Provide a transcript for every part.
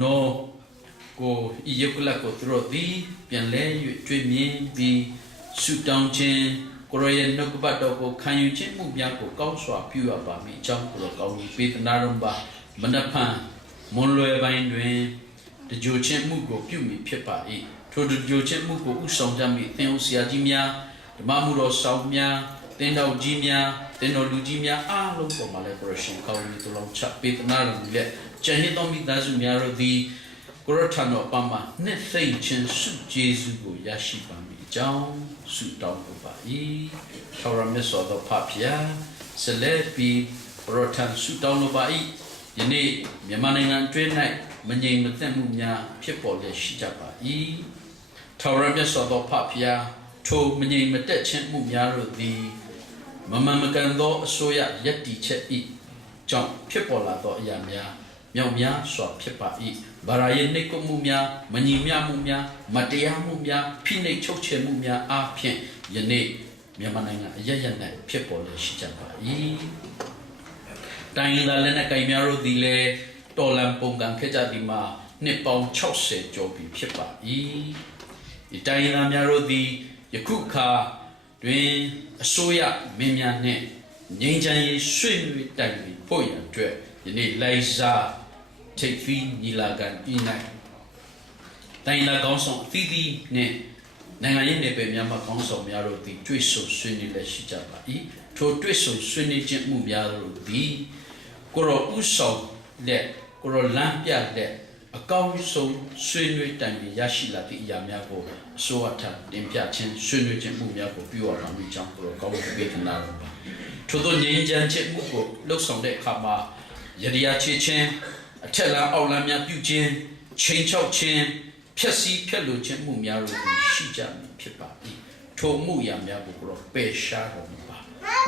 no go iyekula ko trodi pian le twi myin bi su taung chin Korean no ba do ko khan yu chin mu mya ko kaw swa pyu ya ba mi chang ko kaw ni pe tana rom ba manaphan mon lwe bain twin de jo chin mu ko pyu mi phit pa i tho de jo chin mu ko u song jam mi tin u sia ji mya dhma mu ro saung mya tin daw ji mya tin daw lu ji mya a long ko ma le correction kaw ni to long cha pe tana rom le chan ni tong mi da su mya ro di ko ro than no pa ma net sai chin su jesu ko ya shi ba mi chang su taw ko ba i thawra me so do pha phya sele pi ro than su taw no ba i yene Myanmar နိုင်ငံ တွင်း၌မငြိမ်မသက်မှုများဖြစ်ပေါ်လျက်ရှိကြပါ၏ထာဝရမြတ်စွာသောဖဖျားထိုမငြိမ်မသက်ခြင်းမှုများတို့သည်မမှန်မကန်သောအစိုးရယက်တီချက်၏ကြောင့်ဖြစ်ပေါ်လာသောအရာများမြောက်များစွာဖြစ်ပါ၏ဗရာယေနှိတ်ကွမှုများမညီမျှမှုများမတရားမှုများဖိနှိပ်ချုပ်ချယ်မှုများအားဖြင့်ယနေ့မြန်မာနိုင်ငံအရရ၌ဖြစ်ပေါ်လျက်ရှိကြပါ၏တိုင်းရင်းသားလက်နက်ကိုင်များတို့သည်လည်းတော်လန်ပုံကံခဲ့ကြသည်မှာနှစ်ပေါင်း60ကျော်ပြီဖြစ်ပါ၏ဒီတိုင်းရင်းသားများတို့သည်ယခုခါတွင်အစိုးရမင်းများနှင့်ငြိမ်းချမ်းရေးဆွေးနွေးတိုင်ပင်ဖို့ရန်အတွက်ယနေ့လိုက်စားထိပ်သီးညီလာခံဤ၌တိုင်းလာကောင်းဆောင်အသီးသီးနှင့်နိုင်ငံရေးနယ်ပယ်များမှကောင်းဆောင်များတို့သည်တွေ့ဆုံဆွေးနွေးလက်ရှိကြပါ၏ထိုတွေ့ဆုံဆွေးနွေးခြင်းမှုများတို့သည်ကိုရောဥဆောင်လက်ကိုရောလမ်းပြလက်အကောင်းဆုံးဆွေးနွေးတိုင်ပင်ရရှိလာသည့်အရာများကိုအစိုးရထံတင်ပြခြင်းဆွေးနွေးခြင်းမှုများကိုပြုအပ်ပါမည်ကြောင်းကိုရောကောင်းပေးထနာတော်ပါထို့သောငြိမ်းချမ်းခြင်းမှုကိုလှုပ်ဆောင်တဲ့အခါမှာယရိယာချေခြင်းအထက်လမ်းအောက်လမ်းများပြုခြင်းချိန်ချောက်ခြင်းဖြက်စီးဖြက်လိုခြင်းမှုများတို့ကိုရှိကြမည်ဖြစ်ပါ၏ထိုမှုရာများကိုတော့ပယ်ရှားတော်မူပါ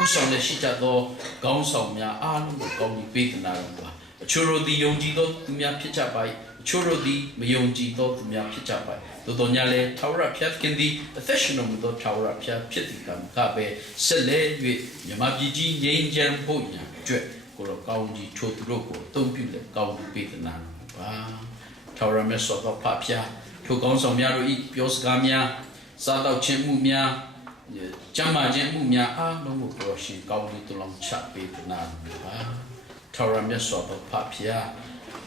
ဥဆောင်လက်ရှိကြသောခေါင်းဆောင်များအားလုံးကိုကောင်းကြီးပေးသနာတော်ပါအချို့တို့သည်ယုံကြည်သောသူများဖြစ်ကြပါ၏အချို့တို့သည်မယုံကြည်သောသူများဖြစ်ကြပါ၏သို့တော်ညာလည်းထာဝရဘုရားခင်သည်အသက်ရှင်တော်မူသောထာဝရဘုရားဖြစ်သည်ကံကပဲဆက်လက်၍မြမပြည်ကြီးငြိမ်းချမ်းဖို့ရန်အတွက်ကိုတော့ကောင်းကြီးထိုသူတို့ကိုတုံ့ပြုလက်ကောင်းပေးသနာတော်ပါထာဝရမြတ်စွာဘုရားထိုကောင်းဆောင်များတို့၏ပြောစကားများစားတော့ခြင်းမှုများကျမ်းမာခြင်းမှုများအားလုံးကိုပြောရှင်ကောင်းကြီးတလုံးချပေးသနာတော်ပါထာဝရမြတ်စွာဘုရား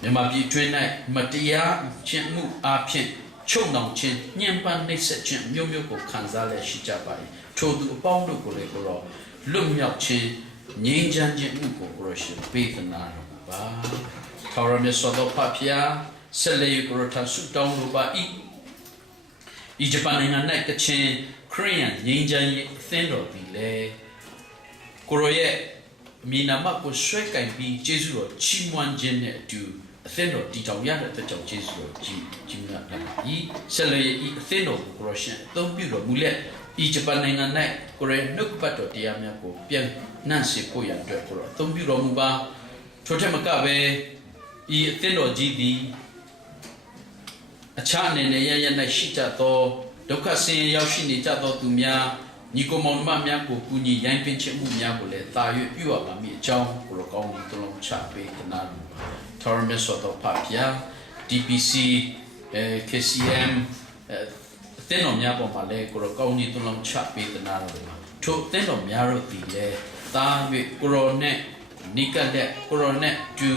မြမပြည်တွင်၌မတရားခြင်းမှုအားဖြင့်ချုပ်နှောင်ခြင်းညှဉ်းပန်းနှိပ်စက်ခြင်းမျိုးမျိုးကိုခံစားလျက်ရှိကြပါ၏ထိုသူအပေါင်းတို့ကိုလည်းကိုတော့လွတ်မြောက်ခြင်းငြိမ်းချမ်းခြင်းမှုကိုကိုရရှိပေးသနာတော်ပါထာဝရမြတ်စွာဘုရားဆက်လက်ကိုရထဆုတောင်းလိုပါ၏ဒီဂျပန်နိုင်ငံ၌ကချင်ခရစ်ယာန်ငြိမ်းချမ်းရေးအသင်းတော်သည်လည်းကိုရရဲ့မိနာမကိုဆွဲကင်ပြီးကျေးဇူးတော်ချီးမွမ်းခြင်းနဲ့အတူအသင်းတော်တည်ထောင်ရတဲ့အတွက်ကြောင့်ကျေးဇူးတော်ကြီးမြတ်လာပါ၏ဆက်လက်ဤအသင်းတော်ကိုရရှင်အသုံးပြုတော်မူလက်ဤဂျပန်နိုင်ငံ၌ကိုရနှုတ်ပတ်တော်တရားများကိုပြန်နှံ့စေဖို့ရန်အတွက်ကိုရအသုံးပြုတော်မူပါထို့ထက်မကပဲဤအသင်းတော်ကြီးသည်အခြားအနေနဲ့ရရ၌ရှိကြသောဒုက္ခဆင်းရဲရောက်ရှိနေကြသောသူများညီကိုမောင်နှမများကိုကူညီရိုင်းပင်းခြင်းမှုများကိုလည်းတာ၍ပြုအပ်ပါမည်အကြောင်းကိုရောကောင်းကြီးတလုံးချပေးသနာတော်ပါထာဝရမြတ်စွာဘုရား DPC KCM အသင်းတော်များပေါ်မှာလည်းကိုရောကောင်းကြီးတလုံးချပေးသနာတော်ပါထို့အသင်းတော်များတို့သည်လည်းတာ၍ကိုရောနဲ့နိကတဲ့ကိုရောနဲ့တူ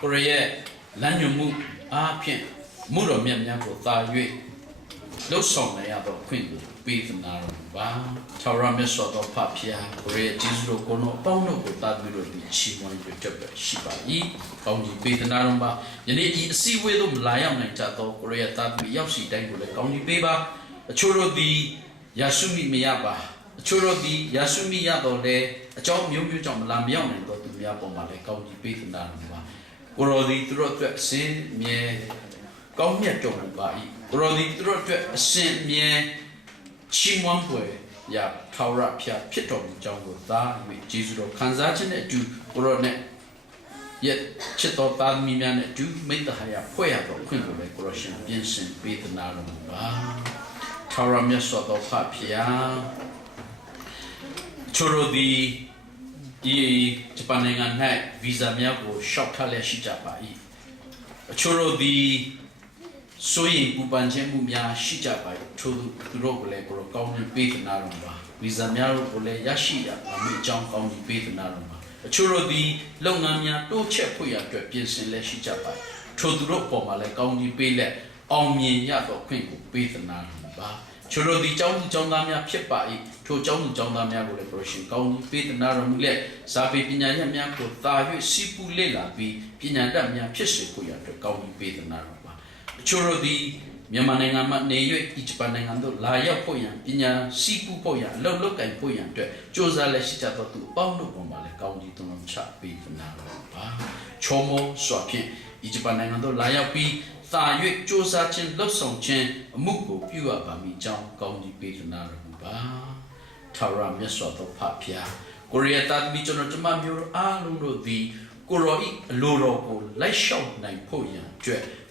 ကိုရရဲ့လမ်းညွှန်မှုအားဖြင့်မှုတော်မြတ်များကိုသာ၍လှုပ်ဆောင်နိုင်ရသောခွင့်ကိုပေးသနာတော်ပါထာဝရမြတ်စွာဘုရားကိုရရဲ့ကျေးဇူးတော်ကိုတော့ပေါင်းတို့ကိုတာပြီးတော့ဒီချီးမွမ်းရတဲ့ပဲရှိပါ၏ကောင်းကြီးပေးသနာတော်ပါယနေ့ဒီအစည်းအဝေးသို့မလာရောက်နိုင်ကြသောကိုရရဲ့တာပြီးရောက်ရှိတိုင်းကိုလည်းကောင်းကြီးပေးပါအချို့တို့သည်ယာဆုမိမရပါအချို့တို့သည်ယာဆုမိရတော့လေအကြောင်းမျိုးမျိုးကြောင့်မလာမရောက်နိုင်သောသူများပေါ်မှာလည်းကောင်းကြီးပေးသနာတော်ပါကိုရောသည်သူတို့အတွက်စင်မြဲကောင်းမြတ်တော်မူပါ၏ကိုရောသည်သူတို့အတွက်အစဉ်မြဲချီးမွမ်းဖွယ်ရာထာဝရဘုရားဖြစ်တော်မူကြောင်းကိုသာ၍ကျေးဇူးတော်ခံစားခြင်းနဲ့အတူကိုရောနဲ့ရဲ့ချစ်တော်သားသမီးများနဲ့အတူမိတ္တဟာယဖွဲ့ရတော်ခွင့်ကိုလည်းကိုရောရှင်ပြင်ဆင်ပေးသနာတော်မူပါထာဝရမြတ်စွာဘုရားချိုရိုဒီဒီဂျပန်နိုင်ငံ၌ဗီဇာများကိုရှောက်ထားလျက်ရှိကြပါ၏ Choro the Soy Pupanjem Mumia Shija by Turogole or County Bait Narumba, Vizamaro Ole Yashia, Ami John County Bait Narumba. Choro the Longamia, do check Puya, Piers and Leshija by Toduro Pomale County Bale, Omni Yato Queen Bait Narumba. Choro the John Lamia Pipai, to John Lamia Liberation County Bait Narum, Sabi Pinaya Miako, Thayu, Sipu Lela, be Pinadamia Pisipuya, County Bait Narumba. Choro di Yamananga Neyo, each Panangando, Laya Poyan, Pina, Sipu Poyan, Look and Poyan, Josa Leshita to Bondo Pomale, County Tonum Chap Beef Narumba. Chomo, Swakin, each Panangando, Laya P, Thayu, Josa Chen, Love Song Chen, Muko, Pua Bami, John, County Beef Narumba. Tara Meswato Papia, Korea Tad Bichon to Mamuro, Aluro the Koroi, Loro, Laishon, Nine Poyan,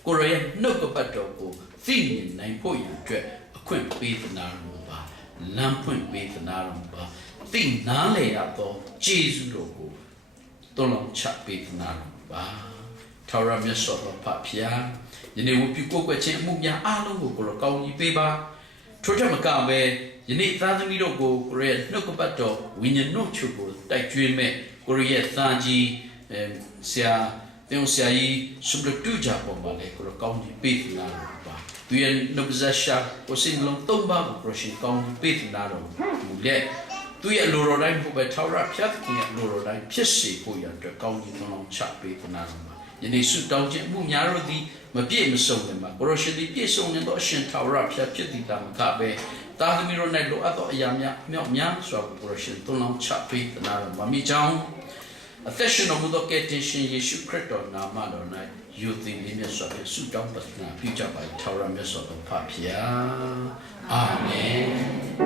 Korea no Bato, Thin, Nine Poyan, a quint beat Narumba, Lampoint beat Narumba, Thin Nale Apo, Jesu logo, Dolon Chap beat Narumba, Tara Meswato Papia, the name of Puko, Mumia, Alu, County Beba, Trojamacabe. You need that middle go, Korea, no bato, win your no chubu, like dream, Korea, Thanji, Sia, Theosiai, Subluja, Bombale, or County Beat Naruba. We are no possession, was in long tomba, brushing County Beat Naru, Mulet. Do you Loro Line by Taura Piatki at Loro Line, Pissy, who you are County Tonon Chap Beat Naruma. You need suit down Munyaro di, Mabim Solema, Roshali Pison and Ocean Taura Piatki Dam Miro Nelo Ato Yamia, Mia, Swap Russian, Tonon Chapi, the Naram Mami Jang. A session of Mudoketation, Yeshu Creto, Namado Night, you think Limia Swap, Suit down, but now, Peter by Taura Mesot of Papia. Amen.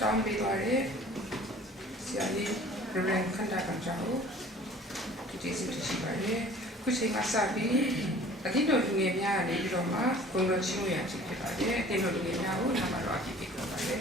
Down Bigare, Siali, Roland Kandakanjao, Kitty Shibare, Kuching Asabi, a Dino Lumia, Lady Roma, Congo Chimuya, Chipare, Dino Lumia, Namaraki Picobare.